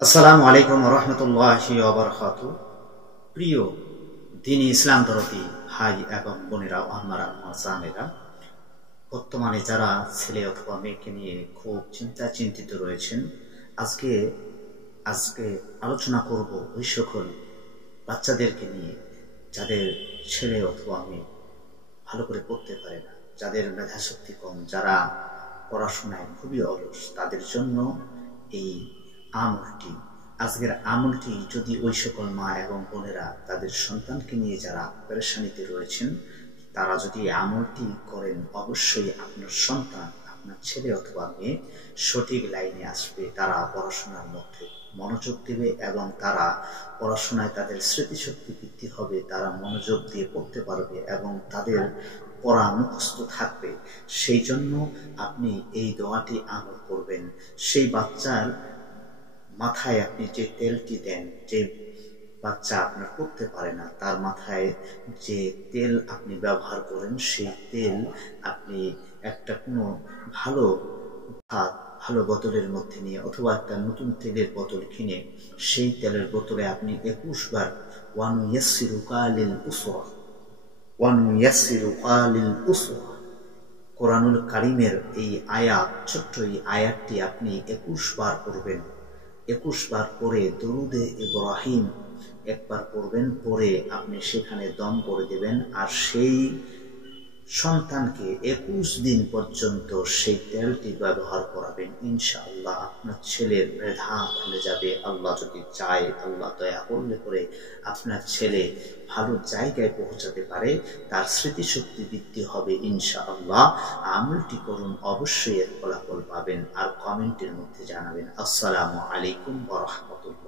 আসসালামু আলাইকুম রহমতুল্লাহি ওয়া বারাকাতুহু। প্রিয় দ্বীনি ইসলাম দরদি ভাই এবং বোনেরা, আমারা জানেরা, বর্তমানে যারা ছেলে অথবা মেয়েকে নিয়ে খুব চিন্তিত রয়েছেন, আজকে আজকে আলোচনা করব ওই সকল বাচ্চাদেরকে নিয়ে যাদের ছেলে অথবা মেয়ে ভালো করে পড়তে পারে না, যাদের মেধাশক্তি কম, যারা পড়াশোনায় খুবই অলস, তাদের জন্য এই আমলটি, আজকের আমলটি যদি ওই সকল মা এবং বোনেরা তাদের সন্তানকে নিয়ে যারা পেরেশানিতে রয়েছেন, তারা যদি আমলটি করেন, অবশ্যই আপনার সন্তান, আপনার ছেলে অথবা মেয়ে সঠিক লাইনে আসবে। তারা পড়াশোনার মধ্যে মনোযোগ দেবে এবং তারা পড়াশোনায় তাদের স্মৃতিশক্তি বৃদ্ধি হবে, তারা মনোযোগ দিয়ে পড়তে পারবে এবং তাদের পড়া মুখস্থ থাকবে। সেই জন্য আপনি এই দোয়াটি আমল করবেন। সেই বাচ্চার মাথায় আপনি যে তেলটি দেন, যে বাচ্চা আপনার পড়তে পারে না, তার মাথায় যে তেল আপনি ব্যবহার করেন, সেই তেল আপনি একটা কোনো ভালো ভালো বোতলের মধ্যে নিয়ে অথবা একটা নতুন তেলের বোতল কিনে সেই তেলের বোতলে আপনি 21 বার কোরআনুল কারীমের এই আয়াত, ছোট্ট এই আয়াতটি আপনি 21 বার পড়বেন। 21 বার পরে দরুদে ইব্রাহিম একবার পড়বেন, পরে আপনি সেখানে দম করে দেবেন আর সেই সন্তানকে 21 দিন পর্যন্ত সেই তেলটি ব্যবহার করাবেন। ইনশাআল্লাহ আপনার ছেলের মেধা খুলে যাবে। আল্লাহ যদি চায়, আল্লাহ দয়া করলে পরে আপনার ছেলে ভালো জায়গায় পৌঁছাতে পারে, তার স্মৃতিশক্তি বৃদ্ধি হবে ইনশাআল্লাহ। আমলটি করুন, অবশ্যই এর ফলাফল পাবেন আর কমেন্টের মধ্যে জানাবেন। আসসালামু আলাইকুম ওয়া রাহমাতুল্লাহ।